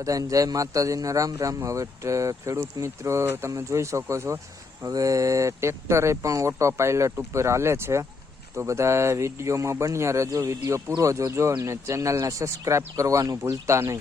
બધાને જય માતાજીના રામ રામ. હવે ખેડૂત મિત્રો, તમે જોઈ શકો છો. હવે, ટ્રેક્ટરે પણ ઓટો પાયલટ ઉપર હાલે છે. તો બધા વિડીયોમાં બન્યા રહેજો, વીડિયો પૂરો જોજો અને ચેનલને સબસ્ક્રાઈબ કરવાનું ભૂલતા નહીં.